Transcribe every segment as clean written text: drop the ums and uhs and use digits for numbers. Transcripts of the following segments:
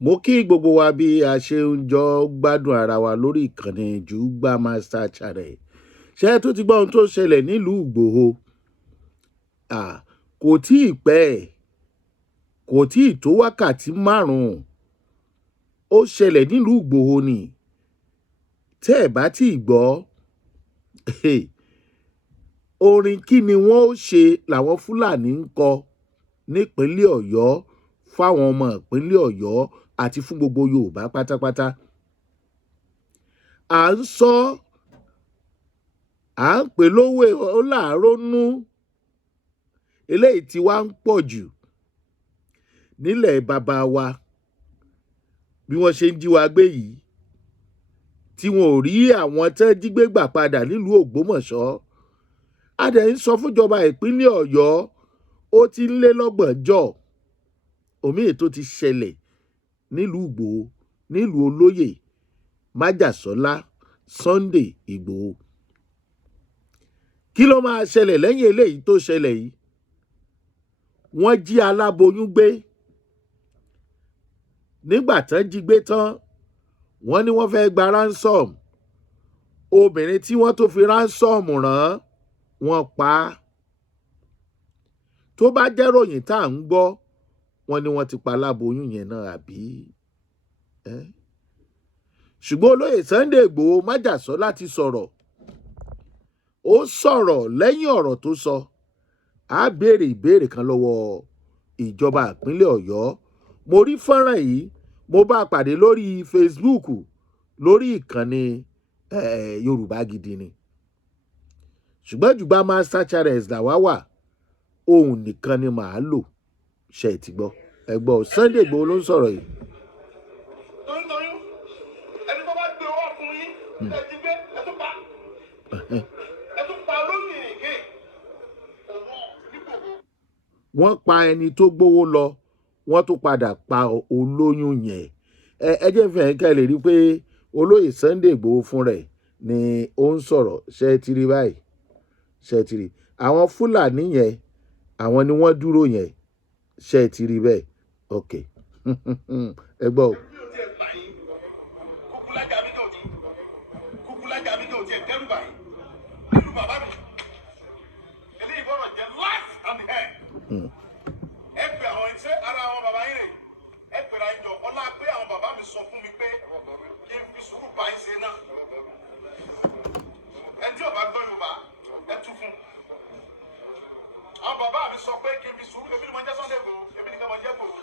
mo kí gbogbo wa bí a ṣe ń jọ gbádùn ara wa lórí ìkànnì Jùgbà Master Channel. Ṣé tó ti gbọ́ ohun tó ṣẹlẹ̀ nílùú Ìgbòho? Kò tí ì pẹ́, kò tí ì tó wákàtí 5 ó ṣẹlẹ̀ nílùú Ìgbòho ni. Tẹ́ ẹ̀ bá tí ì gbọ́, orin kí ni wọ́n ó ṣe làwọn Fúlàní ń kọ nípínlẹ̀ Ọ̀yọ́ fáwọn ọmọ ìpínlẹ̀ Ọ̀yọ́ àti fún gbogbo Yorùbá pátápátá. À ń sọ, à ń pè lówó ó láàárọ̀ nú. Eléyìí tí wá ń pọ̀ jù nílẹ̀ bàbá wa bí wọ́n ṣe ń jí wa gbé yìí, tí wọn ò rí àwọn tẹ́ jí gbé gbà padà nílùú Ògbómọ̀ṣọ́. A dẹ̀ ń sọ fúnjọba ìpínlẹ̀ Ọ̀yọ́, ó ti ń lé lọ́gbọ̀njọ́ òmíì tó ti ṣẹlẹ̀ nílùú Ìgbòho, nílùú olóyè Májàsọ́lá Sunday Ìgbòho. Kí ló máa ṣẹlẹ̀ lẹ́yìn eléyìí tó ṣẹlẹ̀ yìí? Wọ́n jí aláboyún gbé. Nígbà tán jí gbé tán, wọ́n ní wọ́n fẹ́ gba ransom. Obìnrin tí wọ́n tó fi ransom rán, wọ́n pa á. Tó bá jẹ́ ròyìn tá à ń gbọ́, wọ́n ní wọ́n ti pa aláboyún yẹn náà àbí? Ṣùgbọ́n olóyè Sunday Ìgbòho Májàsọ́lá ti sọ̀rọ̀. Ó sọ̀rọ̀ lẹ́yìn ọ̀rọ̀ tó sọ. A béèrè ìbéèrè kan lọ́wọ́ ìjọba ìpínlẹ̀ Ọ̀yọ́. Mo rí fọ́nrán yìí, mo bá pàdé lórí Facebook, lórí ìkànnì Yorùbá Gidi ni. Ṣùgbọ́n Jùgbà Master Channel làwa wà, ohùn nìkan ni màá lò. Ṣé ẹ ti gbọ́? Ẹ gbọ́, Sunday Ìgbòho ló ń sọ̀rọ̀ yìí. Ẹni tó bá gbé owó fún yín, ẹ ti gbé, ẹ tún pa. Ẹ tún pa lónìí èké. Wọ́n pa ẹni tó gbówó lọ, wọ́n tún padà pa olóyún yẹn. Ẹ jẹ́ fẹ́ kẹ́ lè rí pé olóyè Sunday Ìgbòho fún rẹ̀ ni ó ń sọ̀rọ̀. Ṣé ti rí báyìí? Ṣé ti rí? Àwọn Fúlàní yẹn, àwọn ni wọ́n dúró yẹn. Ṣé ti rí bẹ́ẹ̀? Ok. Ẹ gbọ́. Sọ pé kí n fi sùúrù, èmi ni mo jẹ́ Sunday Igboho, èmi ni mo jẹ́ Igboho.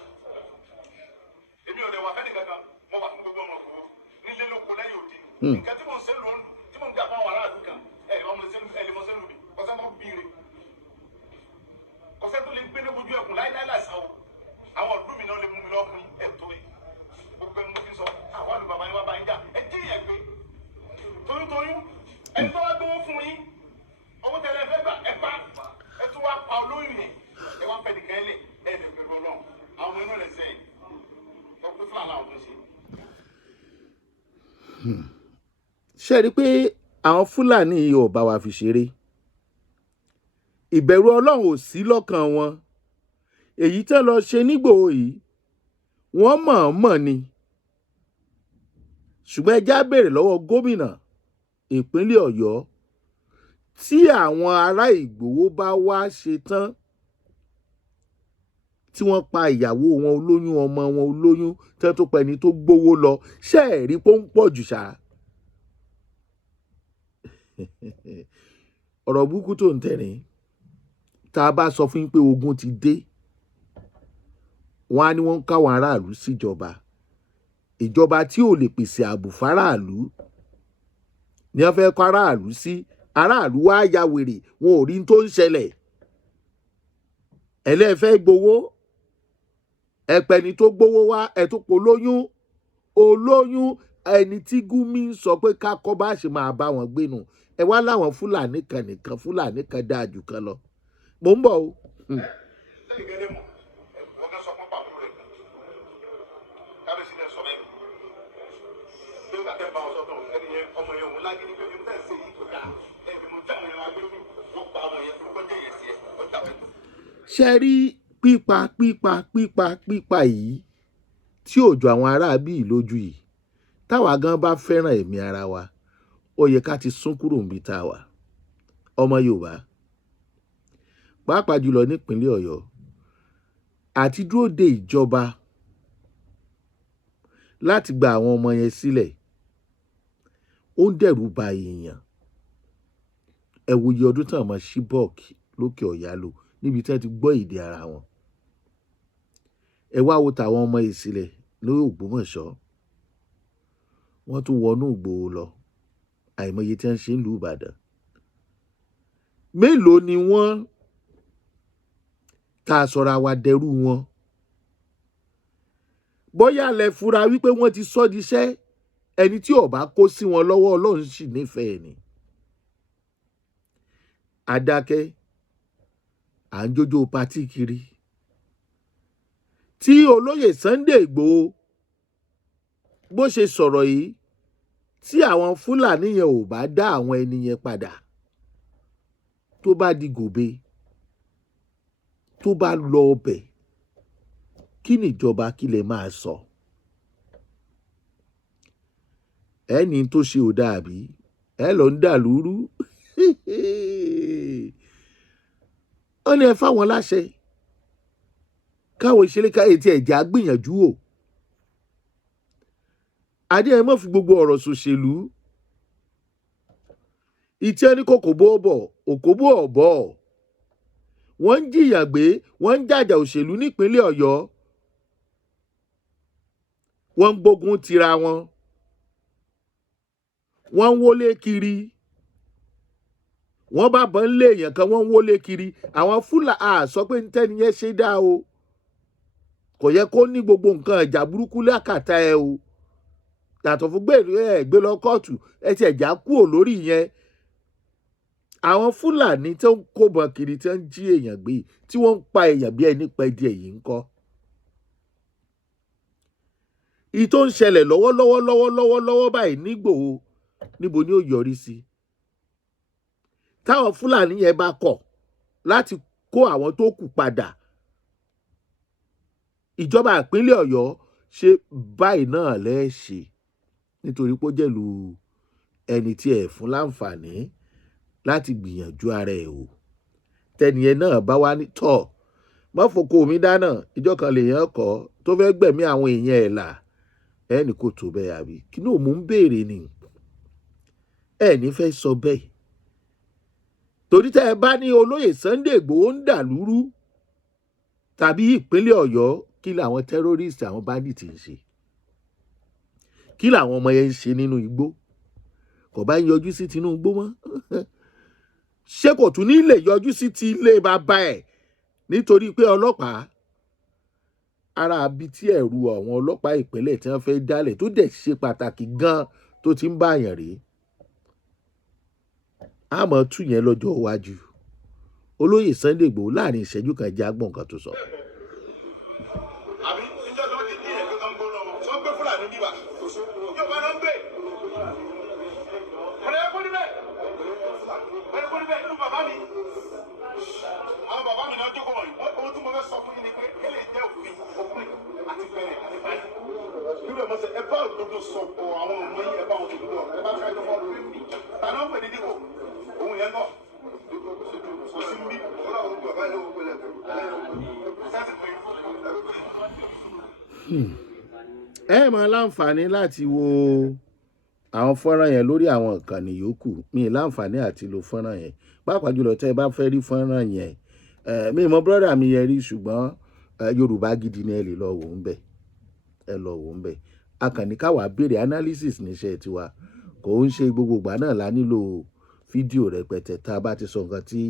Èmi ò lè wà fẹ́ni kankan, mo wà fún gbogbo ọmọ Igboho, nílé lóko lẹ́yìn òdì. Nǹkan tí mò ń ṣe lónìí, tí mò ń gbé àpá wàhálà àdúgbò kan, ẹ̀ lè mọ sẹ́nu mi, kọ́sẹ́ mọ́ bíire. Kọ́sẹ́ tó lè gbé ní ojú ẹkùn láíláí láìsàn o. Àwọn ọ̀dún mi náà lè mú mi lọ́kùnrin ẹ̀tọ́ yìí. Gbogbo ẹni mo fi sọ, àwọn àlù bàbá yín wá bá yín jà, ẹ jí ìyẹn gbé. Toyúntoyún, ẹni tó wá gbówó fún yín, owó tẹ̀lé fẹ́ gbà, ẹ pa, ẹ tún wá pa olóyún yẹn. Ẹ wá pẹ́ nìkan lè ẹ lè gbé bọ́ lọ́wọ́. Àwọn inú rẹ̀ sẹ́yìn. Ọkùnrin fúlàní àwọn tó ṣe. Ṣé rí pé àwọn Fúlàní yìí ò bá wa fi ṣeré? Ìbẹ̀rù Ọlọ́run ò sí lọ́kàn wọn. Èyí tẹ́ lọ ṣe nígbòho yìí, wọ́n mọ̀ọ́mọ̀ ni. Ṣùgbọ́n ẹ já béèrè lọ́wọ́ gómìnà ìpínlẹ̀ Ọ̀yọ́, tí àwọn ará Ìgbòho bá wá ṣe tán, tí wọ́n pa ìyàwó wọn olóyún, ọmọ wọn olóyún, tẹ́ tó pa ẹni tó gbówó lọ, ṣé ẹ rí pé ó ń pọ̀ jù ṣá? Ọ̀rọ̀ burúkú tó ń tẹ̀rín, tá a bá sọ fún yín pé ogun ti dé, wọ́n á ní wọ́n ń káwọn aráàlú síjọba. Ìjọba tí ò lè pèsè ààbò fáráàlú ni wọ́n fẹ́ kó aráàlú sí. Aráàlú wá ya wèrè, wọn ò rí tó ń ṣẹlẹ̀. Ẹlẹ́fẹ́ gbowó, ẹ̀pẹ̀ni tó gbówó wá, ẹ̀ tó polóyún. Olóyún ẹni tí Gúmi ń sọ pé ká kọ́ bá ṣe máa bá wọn gbénu. Ẹ wá láwọn Fúlàní kan nìkan, Fúlàní kan dáa jù kan lọ. Mo ń bọ̀ o. Ṣé rí pípa yìí, tí ò jọ àwọn ará bí lójú yìí, táwa gan bá fẹ́ràn ẹ̀mí ara wa, ó yẹ ká ti sún kúrò níbi tá a wà. Ọmọ Yorùbá pàápàá jùlọ nípínlẹ̀ Ọ̀yọ́, àti dúró de ìjọba láti gba àwọn ọmọ yẹn sílẹ̀, ó ń dẹ̀rù ba èèyàn. Ẹ wo iye ọdún tí àwọn ọmọ Chibok lókè Ọ̀yá lò níbi tí wọ́n ti gbọ́ èdè ara wọn. Ẹ wá wo tàwọn ọmọ ìsìlẹ̀ lórí Ògbómọ̀ṣọ́, wọ́n tún wọnú Ìgbòho lọ, àìmọye tí wọ́n ṣe ń lu Ìbàdàn. Mélòó ni wọ́n tá a sọra wa dẹrú wọn? Bóyá lẹ fura wípé wọ́n ti sọ di iṣẹ́, ẹni tí ó bá kó sí wọn lọ́wọ́ Ọlọ́run sì nífẹ̀ẹ́ ni. Adákẹ́ à ń jójó patí kiri. Tí olóyè Sunday Igboho bó ṣe sọ̀rọ̀ yìí, tí àwọn Fúlàní yẹn ò bá dá àwọn ẹni yẹn padà, tó bá di gòbe, tó bá lọ ọbẹ̀, kí nìjọba kí lè máa sọ? Ẹni tó ṣe ò dàbí ẹ lọ ń dà lúrú. Ó ní ẹ fáwọn láṣẹ káwọn ìṣẹ̀lẹ̀ káyé tí ẹ̀já gbìyànjú o. Adé ẹ mọ̀ fi gbogbo ọ̀rọ̀ ṣòṣèlú. Ìtí ẹni kòkó bó bọ̀, òkóbó ọ̀bọ̀. Wọ́n ń jìyà gbé, wọ́n ń jàjà òṣèlú nípínlẹ̀ Ọ̀yọ́. Wọ́n ń gbógun tira wọn. Wọ́n ń wọlé kiri. Wọ́n bá bọ́ ń lé èèyàn kan, wọ́n ń wọlé kiri. Àwọn Fúlàní sọ pé ntẹ́ni yẹn ṣe dá o. Kò yẹ kó ní gbogbo nǹkan ìjà burúkú lákàtà ẹ o. Yàtọ̀ fún gbé lọ kóòtù, ẹ ti ẹ̀já kúrò lórí yẹn. Àwọn Fúlàní tó ń kóbọn kiri, tí wọ́n ń jí èèyàn gbé, tí wọ́n ń pa èèyàn bí ẹni pa ẹdìẹ yìí ń kọ́. Ìyí tó ń ṣẹlẹ̀ lọ́wọ́lọ́wọ́ báyìí ní Ìgbòho, níbo ni ó yọrí sí? Táwọn Fúlàní yẹn bá kọ̀ láti kó àwọn tó kù padà, ìjọba ìpínlẹ̀ Ọ̀yọ́ ṣe báyìí náà lẹ́ẹ̀ṣe, nítorí pé ó jẹ̀lú ẹni tí ẹ̀ fún láǹfààní láti gbìyànjú ara ẹ̀ o. Tẹniyẹn náà bá wá ní tọ̀, mọ́fòkó mi dáná, ìjọ kan lèèyàn kọ́ tó fẹ́ gbẹ̀mí àwọn èèyàn ẹ̀ là, ẹni kò tó bẹ́ẹ̀ àbí? Kí ni òun ń béèrè ni? Ẹni fẹ́ sọ bẹ́ẹ̀. Torí tẹ́ ẹ bá ní olóyè Sunday Igboho ń dà lúrú, tàbí ìpínlẹ̀ Ọ̀yọ́, kí làwọn terrorist, àwọn bandit ń ṣe? Kí làwọn ọmọ yẹn ń ṣe nínú igbó? Kò bá ń yọjú sí Tinubu mọ́. Ṣé kò tún ní lè yọjú sí ti ilé bàbá ẹ̀ nítorí pé ọlọ́pàá, ara bí tí ẹ̀rù àwọn ọlọ́pàá ìpínlẹ̀ tí wọ́n fẹ́ dálẹ̀ tó dẹ̀ ṣe pàtàkì gan tó ti ń báyàn rí. A mọ̀ tú yẹn lọ́jọ́ iwájú. Olóyè Sunday Igboho láàrin ìṣẹ́jú kan jẹ́ agbọ̀n kan tó sọ. Àbí níjọ́ tó ti dín ẹ̀gbẹ́ kan gbóná wọn, wọ́n gbé Fúlàní bíbà, yóò bá náà ń gbé. Ọ̀rẹ́ ẹ̀kọ́ níbẹ̀, ẹ̀kọ́ níbẹ̀ nínú bàbá mi. Àwọn bàbá mi náà jókòó wọ̀nyí, ohun tí mo fẹ́ sọ fún yín ni pé kélé jẹ́ òfin àti bẹ̀rẹ̀ àti báyìí. Nínú ẹ̀ mọ́ sẹ́, ẹ bá òdodo sọ ọ̀ àwọn ọmọ yìí, ẹ bá wọn òdodo ẹ bá fẹ́ lọ́wọ́ lórí. Tàná ń pè ní dípò, òun yẹn kọ́. Kò sí mú bí. Ọlọ́run bàbá ilé òkú lẹ̀ ẹ máa láǹfààní láti wo àwọn fọ́nrán yẹn lórí àwọn ìkànnì yòókù. Mi ì láǹfààní àti lo fọ́nrán yẹn, pàápàá jùlọ tẹ́ ẹ bá fẹ́ rí fọ́nrán yẹn. Mi ì mọ brọ́dà mi yẹn rí, ṣùgbọ́n Yorùbá Gidi ni ẹ lè lọ wò ń bẹ̀. Ẹ lọ wò ń bẹ̀. Akànnì káwà béèrè analysis níṣẹ́ tiwa, kò ń ṣe gbogbo ìgbà náà la nílò fídíò rẹpẹtẹ tá a bá ti sọ nǹkan tí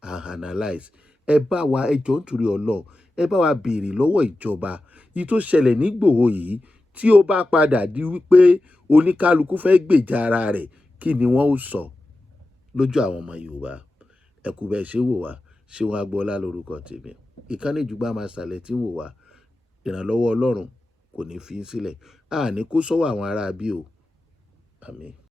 a analyze. Ẹ bá wa, ẹ jọ̀ọ́ nítorí Ọlọ́run, ẹ bá wa béèrè lọ́wọ́ ìjọba yìí tó ṣẹlẹ̀ ní Ìgbòho yìí, tí ó bá padà di wípé oníkálukú fẹ́ gbèjà ara rẹ̀, kí ni wọ́n ó sọ lójú àwọn ọmọ Yorùbá? Ẹ kú bẹ́ẹ̀ ṣe wò wá, ṣé wọn Agboola lórúkọ tèmi. Ìkànnì Jùgbà máa ṣàlẹ̀ tí ń wò wá. Ìrànlọ́wọ́ Ọlọ́run kò ní fi í sílẹ̀. A ní kó sọ́wọ́ àwọn ará bí o. Àmín.